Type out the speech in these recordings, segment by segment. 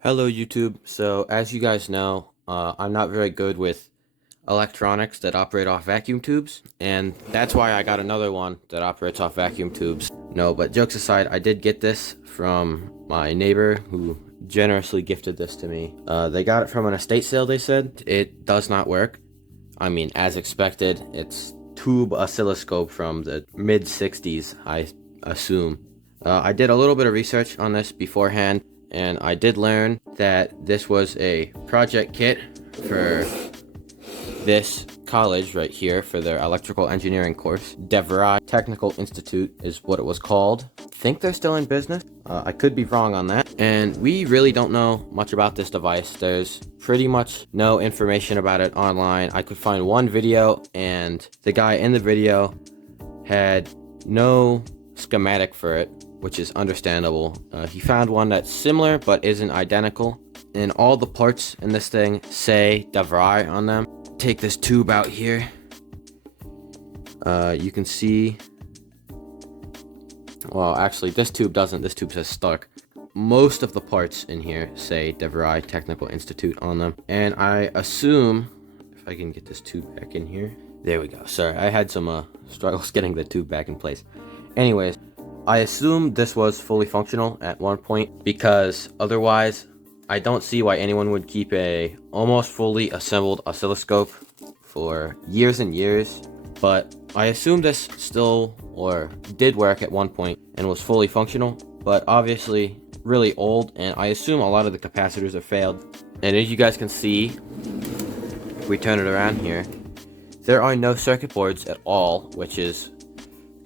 Hello YouTube. So as you guys know, I'm not very good with electronics that operate off vacuum tubes, and that's why I got another one that operates off vacuum tubes. No, but jokes aside, I did get this from my neighbor who generously gifted this to me. They got it from an estate sale, they said. It does not work. I mean, as expected, it's tube oscilloscope from the mid 60s, I assume. I did a little bit of research on this beforehand, and I did learn that this was a project kit for this college right here for their electrical engineering course. DeVry Technical Institute is what it was called. I think they're still in business. I could be wrong on that. And we really don't know much about this device. There's pretty much no information about it online. I could find one video, and the guy in the video had no schematic for it, which is understandable. He found one that's similar but isn't identical, and all the parts in this thing say DeVry on them. Take this tube out here. You can see, well, actually this tube doesn't. This tube says stuck. Most of the parts in here say DeVry Technical Institute on them, and I assume, if I can get this tube back in here, there we go. Sorry, I had some struggles getting the tube back in place. Anyways, I assume this was fully functional at one point, because otherwise I don't see why anyone would keep a almost fully assembled oscilloscope for years and years. But I assume this still or did work at one point and was fully functional, but obviously really old, and I assume a lot of the capacitors have failed. And as you guys can see, if we turn it around here, there are no circuit boards at all, which is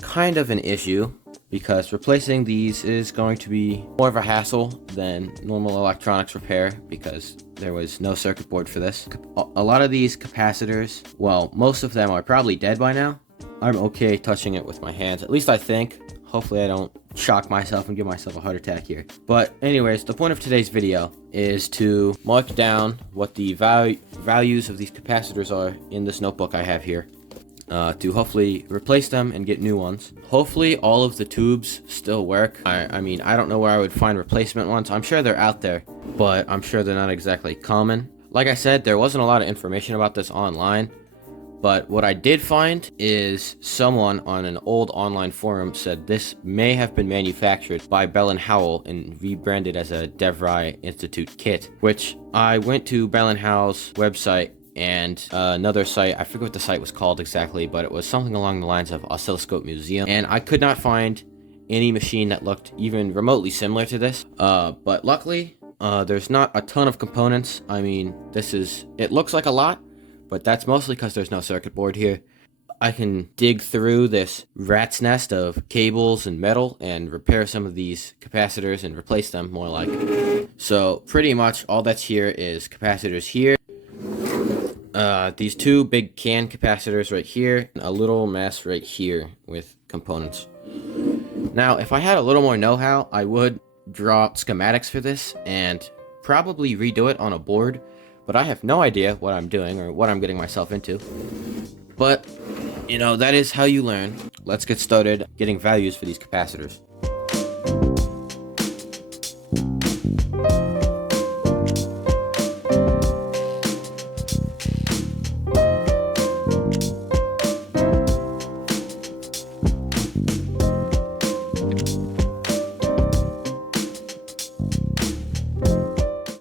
kind of an issue, because replacing these is going to be more of a hassle than normal electronics repair, because there was no circuit board for this. A lot of these capacitors, well, most of them are probably dead by now. I'm okay touching it with my hands, at least I think. Hopefully I don't shock myself and give myself a heart attack here. But anyways, the point of today's video is to mark down what the values of these capacitors are in this notebook I have here. To hopefully replace them and get new ones. Hopefully all of the tubes still work. I mean, I don't know where I would find replacement ones. I'm sure they're out there, but I'm sure they're not exactly common. Like I said, there wasn't a lot of information about this online, but what I did find is someone on an old online forum said this may have been manufactured by Bell & Howell and rebranded as a DeVry Institute kit, which I went to Bell & Howell's website and another site, I forget what the site was called exactly, but it was something along the lines of Oscilloscope Museum, and I could not find any machine that looked even remotely similar to this. But luckily, there's not a ton of components. I mean, it looks like a lot, but that's mostly because there's no circuit board here. I can dig through this rat's nest of cables and metal and repair some of these capacitors and replace them, more like. So pretty much all that's here is capacitors here. These two big can capacitors right here, and a little mess right here with components. Now, if I had a little more know-how, I would draw schematics for this and probably redo it on a board, but I have no idea what I'm doing or what I'm getting myself into. But, you know, that is how you learn. Let's get started getting values for these capacitors.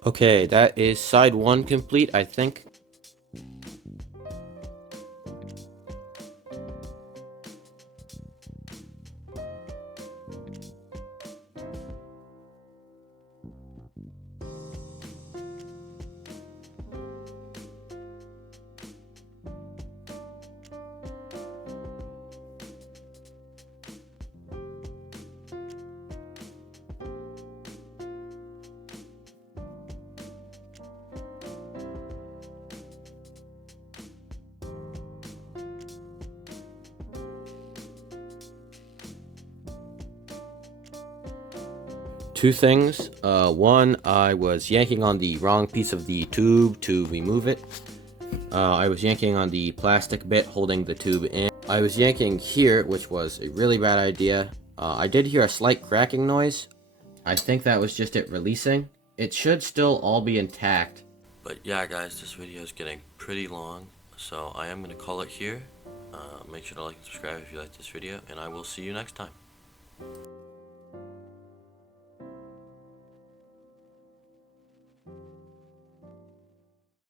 Okay, that is side one complete, I think. Two things. One, I was yanking on the wrong piece of the tube to remove it. I was yanking on the plastic bit holding the tube in. I was yanking here, which was a really bad idea. I did hear a slight cracking noise. I think that was just it releasing. it should still all be intact. But yeah, guys, this video is getting pretty long, so I am going to call it here. Make sure to like and subscribe if you like this video, and I will see you next time.